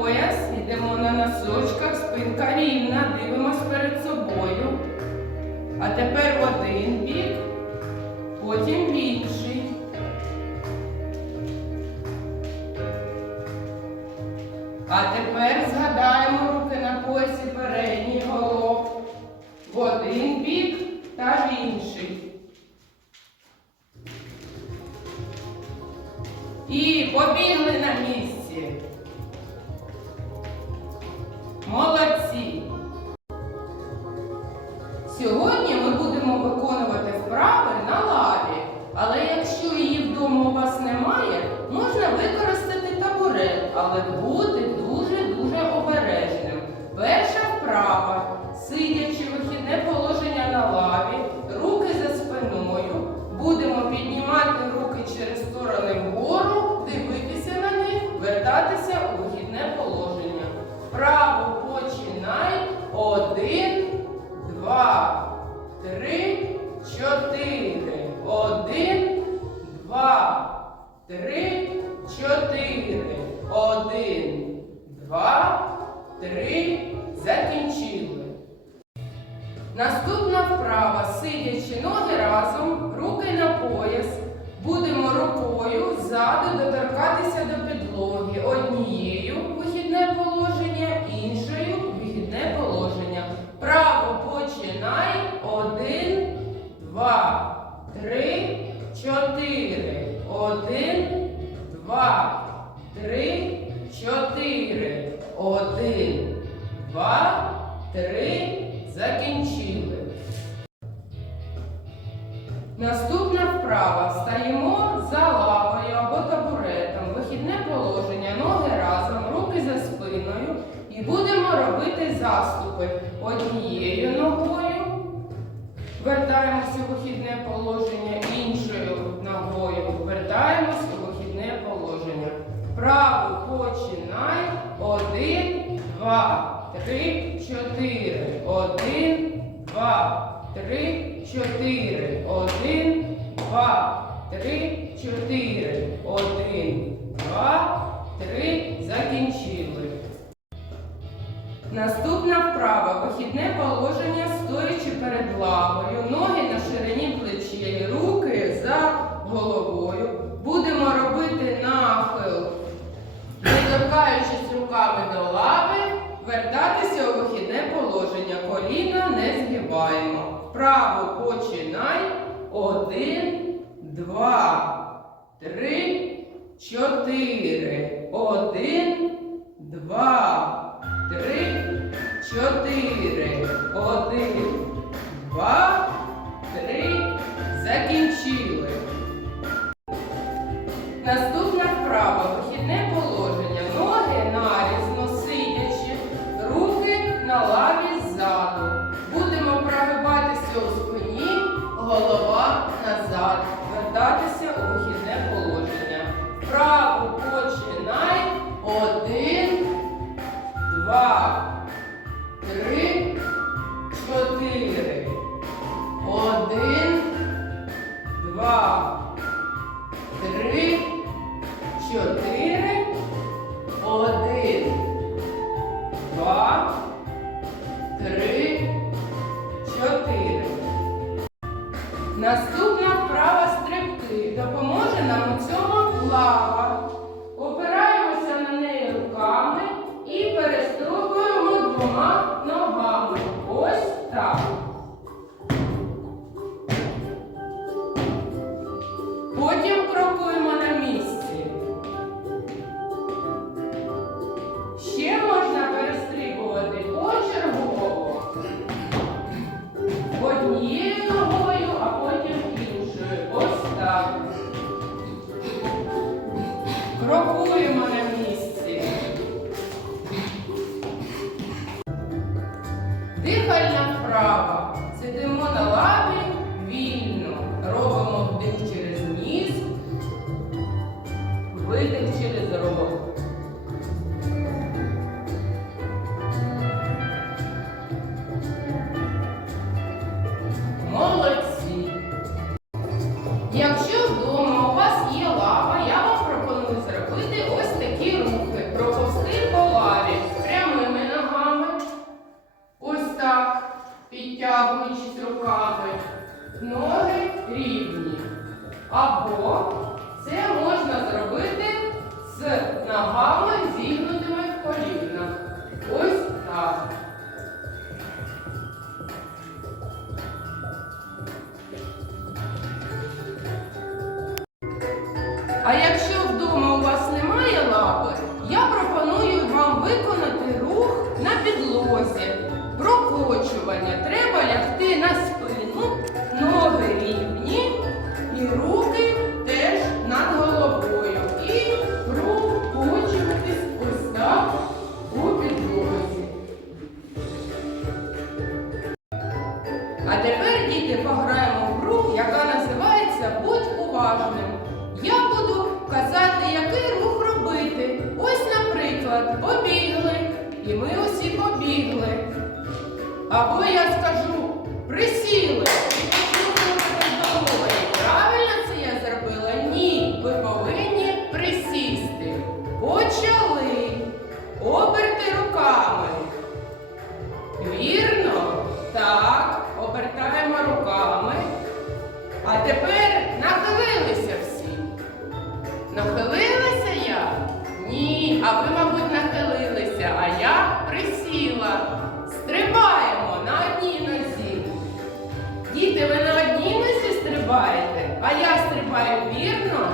пояс. Йдемо на носочках. Спинка рівна. Дивимось перед собою. А тепер в один бік, потім в інший. А тепер згадаємо руки на поясі передній голов. В один бік та в інший. І побігли на місці. Але бути дуже-дуже обережним. Перша вправа. Сидячи вихідне положення на лаві, руки за спиною. Будемо піднімати руки через сторони вгору, дивитися на них, вертатися у вихідне положення. Вправо починай. Один, два, три, чотири. Один, два, три, чотири. Один, два, три. Закінчили. Наступна вправа. Сидячи ноги разом, руки на пояс. Будемо рукою ззаду доторкатися до підлоги. Однією вихідне положення, іншою вихідне положення. Право починай. Один, два, три, чотири. Один, два, три, чотири. Один, два, три. Закінчили. Наступна вправа. Стаємо за лавою або табуретом. Вихідне положення, ноги разом, руки за спиною. І будемо робити заступи однією ногою. Вертаємося у вихідне положення, іншою ногою. Вертаємося. Право починай. Один, два, три, чотири. Один, два, три, чотири. Один, два, три, чотири. Один, два, три. Закінчили. Наступна вправа. Вихідне положення, стоячи перед лавою, ноги на ширині плечей, руки за головою. Будемо робити нахил, не торкаючись руками до лави, вертатися у вихідне положення. Коліна не згибаємо. Вправо починай. Один, два, три, чотири. Один, два, три, чотири. Один, два, три. Закінчили. Наступна вправа. Назад. У вихідне положення. Вправо починай. Один, два, три, чотири. Один, два, три, чотири. Один, два, три, чотири. Наступна стрибки. Допоможе нам у цьому лава. Опираємося на неї руками і перестрибуємо двома ногами. Ось так. Потім крокуємо на місці. Ще можна перестрибувати почергово. Однією Дихальна вправа. Сидимо на лаві 아, І ми усі побігли. Або я скажу присіли і підрухнути здоровою. Правильно це я зробила? Ні. Ви повинні присісти. Почали оберти руками. Вірно? Так, обертаємо руками. А тепер нахилилися всі. Нахилилася я? Ні. А ви, мабуть. Діти, ви на одній нозі стрибаєте, а я стрибаю вірно?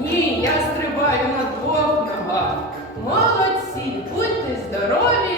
Ні, я стрибаю на двох ногах. Молодці, будьте здорові!